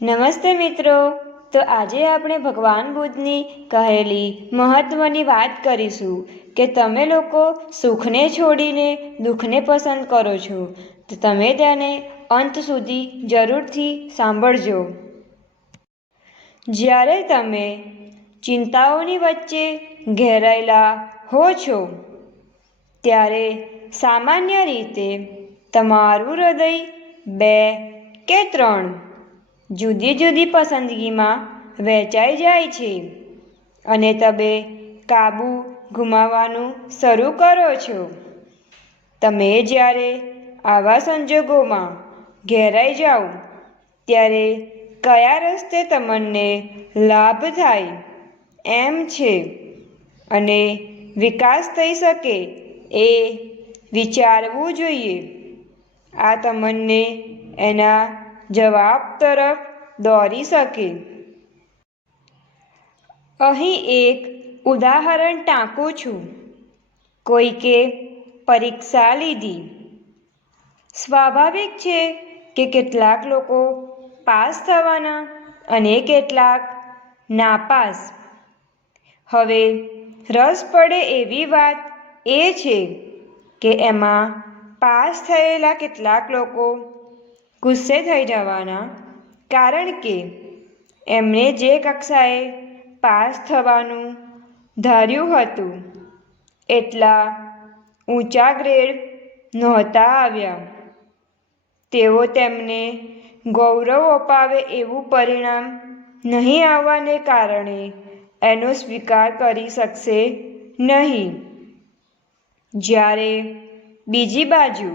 નમસ્તે મિત્રો. તો આજે આપણે ભગવાન બુદ્ધની કહેલી મહત્વની વાત કરીશું કે તમે લોકો સુખને છોડીને દુઃખને પસંદ કરો છો, તો તમે તેને અંત સુધી જરૂરથી સાંભળજો. જ્યારે તમે ચિંતાઓની વચ્ચે ઘેરાયેલા હો છો ત્યારે સામાન્ય રીતે તમારું હૃદય 2 કે 3 જુદી જુદી પસંદગીમાં વહેંચાઈ જાય છે અને તમે કાબૂ ગુમાવવાનું શરૂ કરો છો. તમે જ્યારે આવા સંજોગોમાં ઘેરાઈ જાઓ ત્યારે કયા રસ્તે તમને લાભ થાય એમ છે અને વિકાસ થઈ શકે એ વિચારવું જોઈએ. આ તમને એના જવાબ તરફ દોરી શકે. અહીં એક ઉદાહરણ ટાંકું છું. કોઈકે પરીક્ષા લીધી. સ્વાભાવિક છે કે કેટલાક લોકો પાસ થવાના અને કેટલાક નાપાસ. હવે રસ પડે એવી વાત એ છે કે એમાં પાસ થયેલા કેટલાક લોકો ગુસ્સે થઈ જવાના, કારણ કે એમણે જે કક્ષાએ પાસ થવાનું ધાર્યું હતું એટલા ઊંચા ગ્રેડ નહોતા આવ્યા. તેઓ તેમને ગૌરવ અપાવે એવું પરિણામ નહીં આવવાને કારણે એનો સ્વીકાર કરી શકશે નહીં. જ્યારે બીજી બાજુ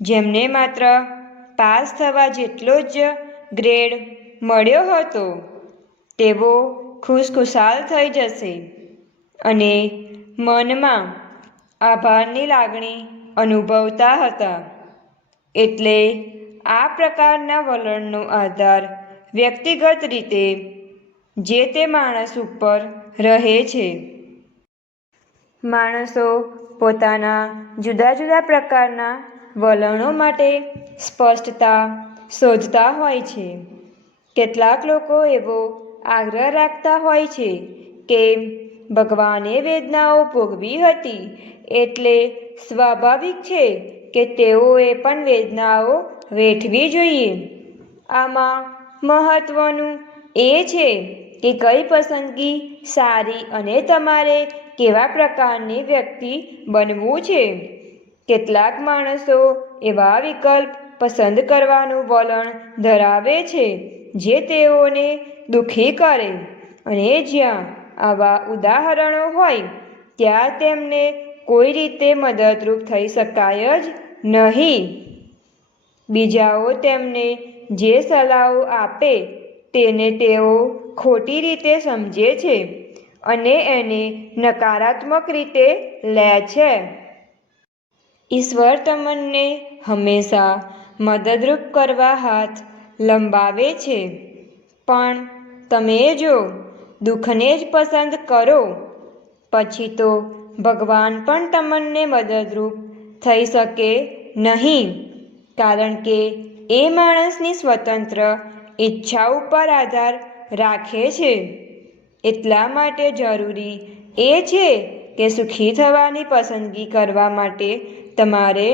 જેમને માત્ર પાસ થવા જેટલો જ ગ્રેડ મળ્યો હતો તેઓ ખુશખુશાલ થઈ જશે અને મનમાં આભારની લાગણી અનુભવતા હતા. એટલે આ પ્રકારના વલણનો આધાર વ્યક્તિગત રીતે જે તે માણસ ઉપર રહે છે. માણસો પોતાના જુદા જુદા પ્રકારના વલણો માટે સ્પષ્ટતા શોધતા હોય છે. કેટલાક લોકો એવો આગ્રહ રાખતા હોય છે કે ભગવાને વેદનાઓ ભોગવી હતી એટલે સ્વાભાવિક છે કે તેઓએ પણ વેદનાઓ વેઠવી જોઈએ. આમાં મહત્વનું એ છે કે કઈ પસંદગી સારી અને તમારે કેવા પ્રકારની વ્યક્તિ બનવું છે. કેટલાક માણસો એવા વિકલ્પ પસંદ કરવાનું વલણ ધરાવે છે જે તેઓને દુઃખી કરે, અને જ્યાં આવા ઉદાહરણો હોય ત્યાં તેમને કોઈ રીતે મદદરૂપ થઈ શકાય જ નહીં. બીજાઓ તેમને જે સલાહો આપે તેને તેઓ ખોટી રીતે સમજે છે અને એને નકારાત્મક રીતે લે છે. ઈશ્વર તમને હંમેશા મદદરૂપ કરવા હાથ લંબાવે છે, પણ તમે જો દુઃખને જ પસંદ કરો પછી તો ભગવાન પણ તમને મદદરૂપ થઈ શકે નહીં, કારણ કે એ માણસની સ્વતંત્ર ઈચ્છા ઉપર આધાર રાખે છે. એટલા માટે જરૂરી એ છે કે સુખી થવાની પસંદગી કરવા માટે તમારે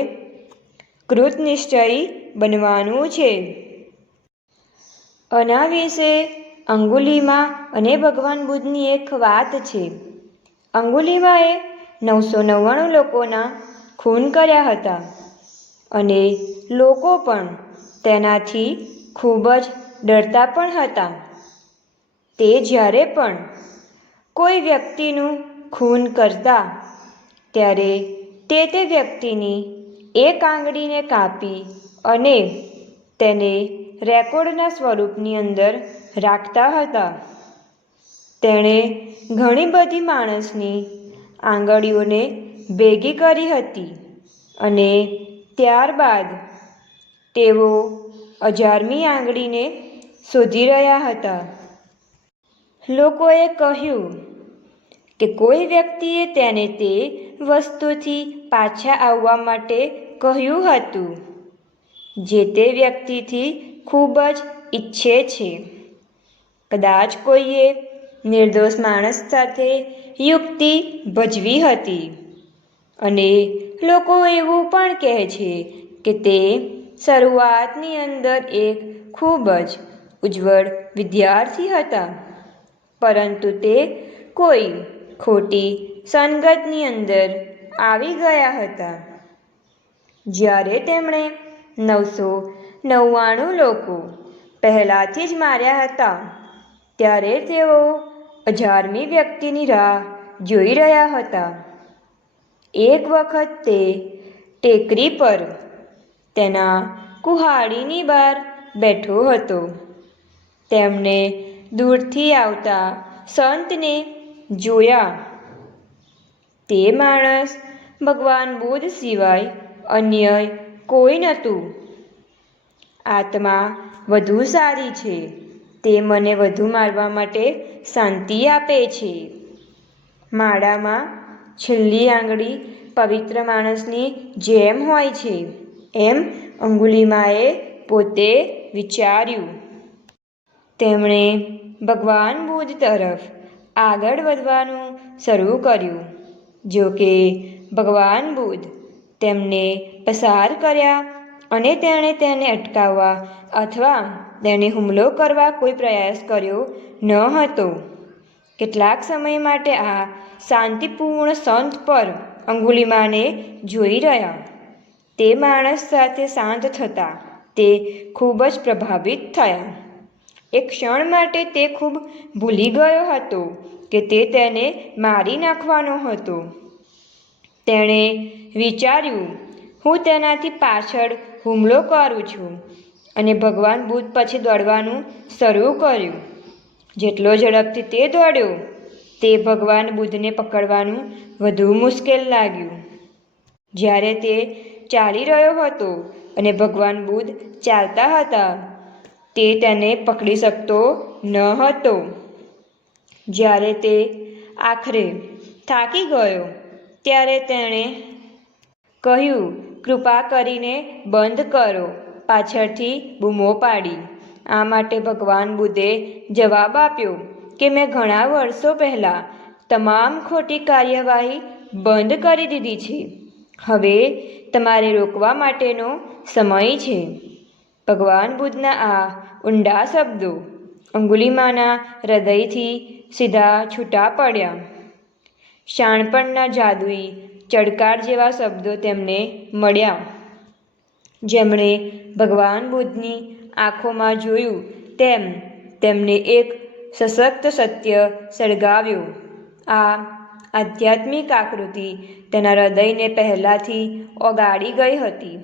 કૃતનિશ્ચયી બનવાનું છે. આના વિશે અંગુલિમા અને ભગવાન બુદ્ધની એક વાત છે. અંગુલિમાએ 999 લોકોના ખૂન કર્યા હતા અને લોકો પણ તેનાથી ખૂબ જ ડરતા પણ હતા. તે જ્યારે પણ કોઈ વ્યક્તિનું ખૂન કરતા ત્યારે તે વ્યક્તિની એક આંગળીને કાપી અને તેને રેકોર્ડના સ્વરૂપની અંદર રાખતા હતા. તેણે ઘણી બધી માણસની આંગળીઓને ભેગી કરી હતી અને ત્યારબાદ તેઓ 11મી આંગળીને શોધી રહ્યા હતા. લોકોએ કહ્યું કે કોઈ વ્યક્તિએ તેને તે વસ્તુથી પાછા આવવા માટે કહ્યું હતું જે તે વ્યક્તિથી ખૂબ જ ઈચ્છે છે. કદાચ કોઈએ નિર્દોષ માણસ સાથે યુક્તિ ભજવી હતી, અને લોકો એવું પણ કહે છે કે તે શરૂઆતની અંદર એક ખૂબ જ ઉજ્જવળ વિદ્યાર્થી હતા, પરંતુ તે કોઈ ખોટી સંગતની અંદર આવી ગયા હતા. જ્યારે તેમણે 999 લોકો પહેલાંથી જ માર્યા હતા, ત્યારે તેઓ 1000મી વ્યક્તિની રાહ જોઈ રહ્યા હતા. એક વખત તે ટેકરી પર તેના કુહાડીની બહાર બેઠો હતો. તેમણે દૂરથી આવતા સંતને જોયા. તે માણસ ભગવાન બુદ્ધ સિવાય અન્ય કોઈ નહોતું. આત્મા વધુ સારી છે. તે મને વધુ મારવા માટે શાંતિ આપે છે. માળામાં છેલ્લી આંગળી પવિત્ર માણસની જેમ હોય છે, એમ અંગુલિમાએ પોતે વિચાર્યું. તેમણે ભગવાન બુદ્ધ તરફ આગળ વધવાનું શરૂ કર્યું. જો કે ભગવાન બુદ્ધ તેમને પસાર કર્યા અને તેણે તેને અટકાવવા અથવા તેને હુમલો કરવા કોઈ પ્રયાસ કર્યો ન હતો. કેટલાક સમય માટે આ શાંતિપૂર્ણ સંત પર અંગુલિમાને જોઈ રહ્યા. તે માણસ સાથે શાંત થતાં તે ખૂબ જ પ્રભાવિત થયા. એક ક્ષણ માટે તે ખૂબ ભૂલી ગયો હતો કે તે તેને મારી નાખવાનો હતો. તેણે વિચાર્યું, હું તેનાથી પાછળ હુમલો કરું છું, અને ભગવાન બુદ્ધ પછી દોડવાનું શરૂ કર્યું. જેટલો ઝડપથી તે દોડ્યો, તે ભગવાન બુદ્ધને પકડવાનું વધુ મુશ્કેલ લાગ્યું. જ્યારે તે ચાલી રહ્યો હતો અને ભગવાન બુદ્ધ ચાલતા હતા, તે તેને પકડી શકતો ન હતો. જ્યારે તે આખરે થાકી ગયો, ત્યારે તેણે કહ્યું, કૃપા કરીને બંધ કરો, પાછળથી બૂમો પાડી. આ માટે ભગવાન બુદ્ધે જવાબ આપ્યો કે મેં ઘણા વર્ષો પહેલાં તમામ ખોટી કાર્યવાહી બંધ કરી દીધી છે. હવે તમારે રોકવા માટેનો સમય છે. ભગવાન બુદ્ધના આ ઊંડા શબ્દો અંગુલિમાના હૃદયથી સીધા છૂટા પડ્યા. શાણપણના જાદુઈ ચળકાટ જેવા શબ્દો તેમને મળ્યા. જેમણે ભગવાન બુદ્ધની આંખોમાં જોયું તેમ તેમને એક સશક્ત સત્ય સળગાવ્યું. આ આધ્યાત્મિક આકૃતિ તેના હૃદયને પહેલાંથી ઓગાળી ગઈ હતી.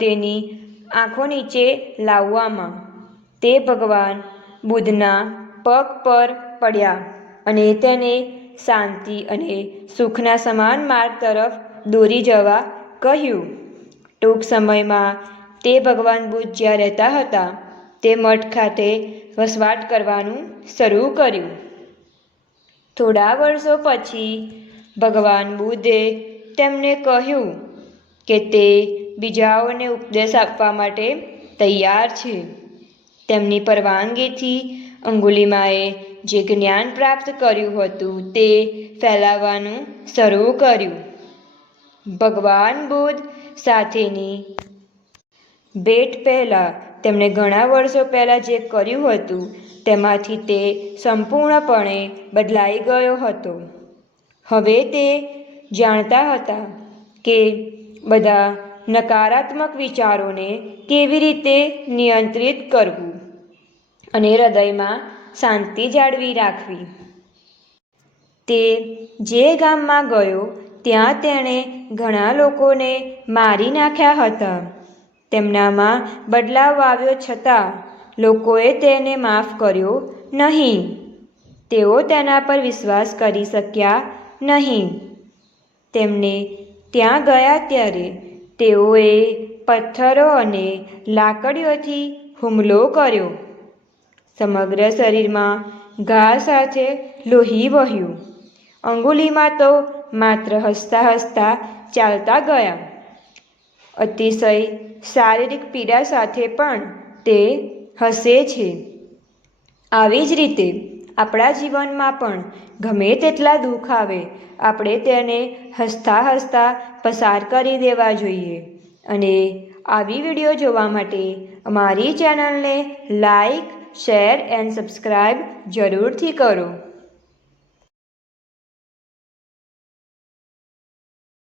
તેની આંખો નીચે લાવવામાં તે ભગવાન બુદ્ધના પગ પર પડ્યા અને તેને શાંતિ અને સુખના સમાન માર્ગ તરફ દોરી જવા કહ્યું. ટૂંક સમયમાં તે ભગવાન બુદ્ધ જ્યાં રહેતા હતા તે મઠ ખાતે વસવાટ કરવાનું શરૂ કર્યું. થોડા વર્ષો પછી ભગવાન બુદ્ધે તેમને કહ્યું કે તે બીજાઓને ઉપદેશ આપવા માટે તૈયાર છે. તેમની પરવાનગીથી અંગુલિમાએ જે જ્ઞાન પ્રાપ્ત કર્યું હતું તે ફેલાવવાનું શરૂ કર્યું. ભગવાન બુદ્ધ સાથેની ભેટ પહેલાં તેમણે ઘણા વર્ષો પહેલાં જે કર્યું હતું તેમાંથી તે સંપૂર્ણપણે બદલાઈ ગયો હતો. હવે તે જાણતા હતા કે બધા નકારાત્મક વિચારોને કેવી રીતે નિયંત્રિત કરવું અને હૃદયમાં શાંતિ જાળવી રાખવી. તે જે ગામમાં ગયો ત્યાં તેણે ઘણા લોકોને મારી નાખ્યા હતા. તેમનામાં બદલાવ આવ્યો છતાં લોકોએ તેને માફ કર્યો નહીં. તેઓ તેના પર વિશ્વાસ કરી શક્યા નહીં. તેમને ત્યાં ગયા ત્યારે તેઓએ પથ્થરો અને લાકડીઓથી હુમલો કર્યો. સમગ્ર શરીરમાં ઘા સાથે લોહી વહ્યું. અંગુલિમા તો માત્ર હસતા હસતા ચાલતા ગયા. અતિશય શારીરિક પીડા સાથે પણ તે હસે છે. આવી જ રીતે આપણા જીવનમાં પણ ગમે તેટલા દુઃખ આવે આપણે તેને હસતા હસતા પસાર કરી દેવા જોઈએ. અને આવી વિડીયો જોવા માટે અમારી ચેનલને લાઈક, શેર એન્ડ સબસ્ક્રાઈબ જરૂરથી કરો.